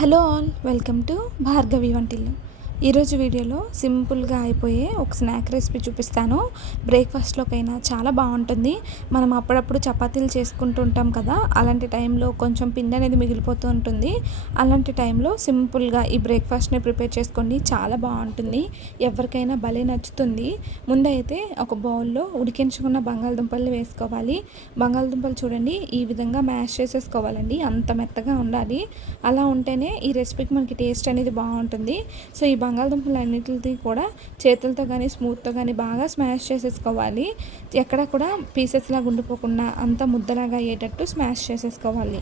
Hello all welcome to Bhargavi వంటిల్లు. ఈరోజు వీడియోలో సింపుల్గా అయిపోయే ఒక స్నాక్ రెసిపీ చూపిస్తాను. బ్రేక్ఫాస్ట్లోకైనా చాలా బాగుంటుంది. మనం అప్పుడప్పుడు చపాతీలు చేసుకుంటూ ఉంటాం కదా అలాంటి టైంలో కొంచెం పిండి అనేది మిగిలిపోతూ ఉంటుంది. అలాంటి టైంలో సింపుల్గా ఈ బ్రేక్ఫాస్ట్ని ప్రిపేర్ చేసుకోండి. చాలా బాగుంటుంది. ఎవరికైనా భలే నచ్చుతుంది. ముందైతే ఒక బౌల్లో ఉడికించుకున్న బంగాళదుంపలు వేసుకోవాలి. బంగాళదుంపలు చూడండి ఈ విధంగా మ్యాష్ చేసేసుకోవాలండి. అంత మెత్తగా ఉండాలి. అలా ఉంటేనే ఈ రెసిపీకి మనకి టేస్ట్ అనేది బాగుంటుంది. సో ఈ బంగాళదుంపలు అన్నిటిది కూడా చేతులతో కానీ స్మూత్తో కానీ బాగా స్మాష్ చేసేసుకోవాలి. ఎక్కడ కూడా పీసెస్లా ఉండిపోకుండా అంత ముద్దలాగా అయ్యేటట్టు స్మాష్ చేసేసుకోవాలి.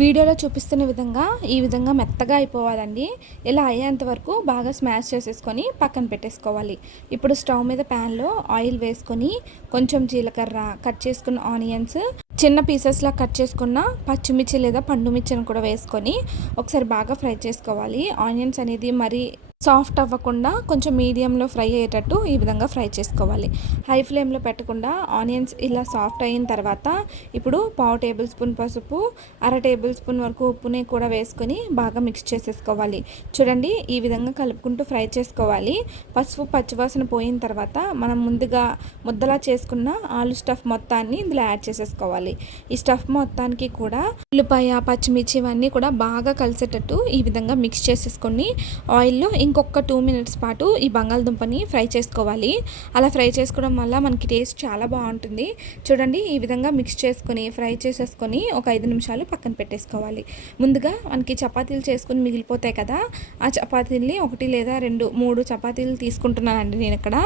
వీడియోలో చూపిస్తున్న విధంగా ఈ విధంగా మెత్తగా అయిపోవాలండి. ఇలా అయ్యేంత వరకు బాగా స్మాష్ చేసేసుకొని పక్కన పెట్టేసుకోవాలి. ఇప్పుడు స్టవ్ మీద ప్యాన్లో ఆయిల్ వేసుకొని కొంచెం జీలకర్ర కట్ చేసుకున్న ఆనియన్స్ చిన్న పీసెస్లా కట్ చేసుకున్న పచ్చిమిర్చి లేదా పండు మిర్చిని కూడా వేసుకొని ఒకసారి బాగా ఫ్రై చేసుకోవాలి. ఆనియన్స్ అనేది మరి సాఫ్ట్ అవ్వకుండా కొంచెం మీడియంలో ఫ్రై అయ్యేటట్టు ఈ విధంగా ఫ్రై చేసుకోవాలి. హై ఫ్లేమ్లో పెట్టకుండా ఆనియన్స్ ఇలా సాఫ్ట్ అయిన తర్వాత ఇప్పుడు పావు టేబుల్ స్పూన్ పసుపు అర టేబుల్ స్పూన్ వరకు ఉప్పుని కూడా వేసుకొని బాగా మిక్స్ చేసేసుకోవాలి. చూడండి ఈ విధంగా కలుపుకుంటూ ఫ్రై చేసుకోవాలి. పసుపు పచ్చివాసన పోయిన తర్వాత మనం ముందుగా ముద్దలా చేసుకున్న ఆలు స్టఫ్ మొత్తాన్ని ఇందులో యాడ్ చేసేసుకోవాలి. ఈ స్టఫ్ మొత్తానికి కూడా ఉల్లిపాయ పచ్చిమిర్చి ఇవన్నీ కూడా బాగా కలిసేటట్టు ఈ విధంగా మిక్స్ చేసేసుకొని ఆయిల్లో ఇంకొక టూ మినిట్స్ పాటు ఈ బంగాళదుంపని ఫ్రై చేసుకోవాలి. అలా ఫ్రై చేసుకోవడం వల్ల మనకి టేస్ట్ చాలా బాగుంటుంది. చూడండి ఈ విధంగా మిక్స్ చేసుకొని ఫ్రై చేసేసుకొని ఒక ఐదు నిమిషాలు పక్కన పెట్టేసుకోవాలి. ముందుగా మనకి చపాతీలు చేసుకుని మిగిలిపోతాయి కదా ఆ చపాతీల్ని ఒకటి లేదా రెండు మూడు చపాతీలు తీసుకుంటున్నానండి నేను ఇక్కడ.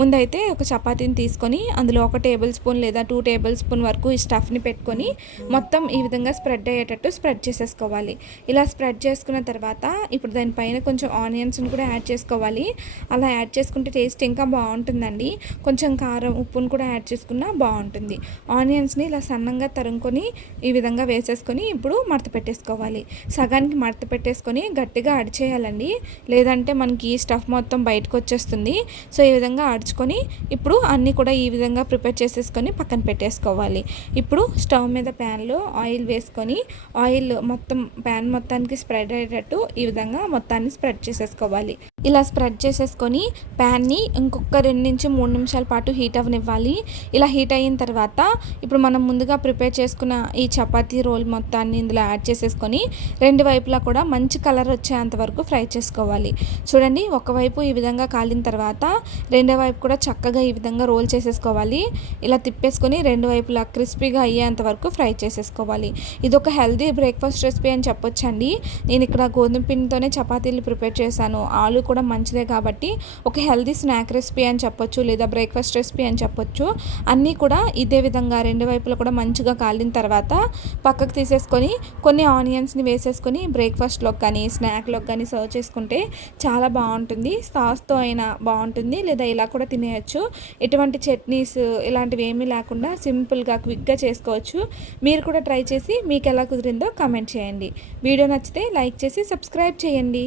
ముందైతే ఒక చపాతీని తీసుకొని అందులో ఒక టేబుల్ స్పూన్ లేదా టూ టేబుల్ స్పూన్ వరకు ఈ స్టఫ్ని పెట్టుకొని మొత్తం ఈ విధంగా స్ప్రెడ్ అయ్యేటట్టు స్ప్రెడ్ చేసేసుకోవాలి. ఇలా స్ప్రెడ్ చేసుకున్న తర్వాత ఇప్పుడు దానిపైన కొంచెం ఆనియన్స్ని కూడా యాడ్ చేసుకోవాలి. అలా యాడ్ చేసుకుంటే టేస్ట్ ఇంకా బాగుంటుందండి. కొంచెం కారం ఉప్పును కూడా యాడ్ చేసుకున్నా బాగుంటుంది. ఆనియన్స్ని ఇలా సన్నంగా తరుముకొని ఈ విధంగా వేసేసుకొని ఇప్పుడు మడత పెట్టేసుకోవాలి. సగానికి మడత పెట్టేసుకొని గట్టిగా అడిచేయాలండి లేదంటే మనకి ఈ స్టఫ్ మొత్తం బయటకు వచ్చేస్తుంది. సో ఈ విధంగా అడుచుకొని ఇప్పుడు అన్నీ కూడా ఈ విధంగా ప్రిపేర్ చేసేసుకొని పక్కన పెట్టేసుకోవాలి. ఇప్పుడు స్టవ్ మీద ప్యాన్లో ఆయిల్ వేసుకొని ఆయిల్ మొత్తం ప్యాన్ మొత్తానికి స్ప్రెడ్ అయ్యేటట్టు ఈ విధంగా మొత్తాన్ని స్ప్రెడ్ చేసేసుకోవాలి. చేసుకోవాలి ఇలా స్ప్రెడ్ చేసేసుకొని ప్యాన్ని ఇంకొక రెండు నుంచి మూడు నిమిషాల పాటు హీట్ అవ్వనివ్వాలి. ఇలా హీట్ అయిన తర్వాత ఇప్పుడు మనం ముందుగా ప్రిపేర్ చేసుకున్న ఈ చపాతీ రోల్ మొత్తాన్ని ఇందులో యాడ్ చేసేసుకొని రెండు వైపులా కూడా మంచి కలర్ వచ్చేంత వరకు ఫ్రై చేసుకోవాలి. చూడండి ఒకవైపు ఈ విధంగా కాలిన తర్వాత రెండో వైపు కూడా చక్కగా ఈ విధంగా రోల్ చేసేసుకోవాలి. ఇలా తిప్పేసుకొని రెండు వైపులా క్రిస్పీగా అయ్యేంత వరకు ఫ్రై చేసేసుకోవాలి. ఇది ఒక హెల్దీ బ్రేక్ఫాస్ట్ రెసిపీ అని చెప్పొచ్చండి. నేను ఇక్కడ గోధుమ పిండితోనే చపాతీలు ప్రిపేర్ చేశాను. ఆలు కూడా మంచిదే కాబట్టి ఒక హెల్దీ స్నాక్ రెసిపీ అని చెప్పొచ్చు లేదా బ్రేక్ఫాస్ట్ రెసిపీ అని చెప్పొచ్చు. అన్నీ కూడా ఇదే విధంగా రెండు వైపులు కూడా మంచిగా కాలిన తర్వాత పక్కకు తీసేసుకొని కొన్ని ఆనియన్స్ని వేసేసుకొని బ్రేక్ఫాస్ట్లోకి కానీ స్నాక్లోకి కానీ సర్వ్ చేసుకుంటే చాలా బాగుంటుంది. సాస్తో అయినా బాగుంటుంది లేదా ఇలా కూడా తినేయచ్చు. ఎటువంటి చట్నీస్ ఇలాంటివి ఏమీ లేకుండా సింపుల్గా క్విక్గా చేసుకోవచ్చు. మీరు కూడా ట్రై చేసి మీకు ఎలా కుదిరిందో కమెంట్ చేయండి. వీడియో నచ్చితే లైక్ చేసి సబ్స్క్రైబ్ చేయండి.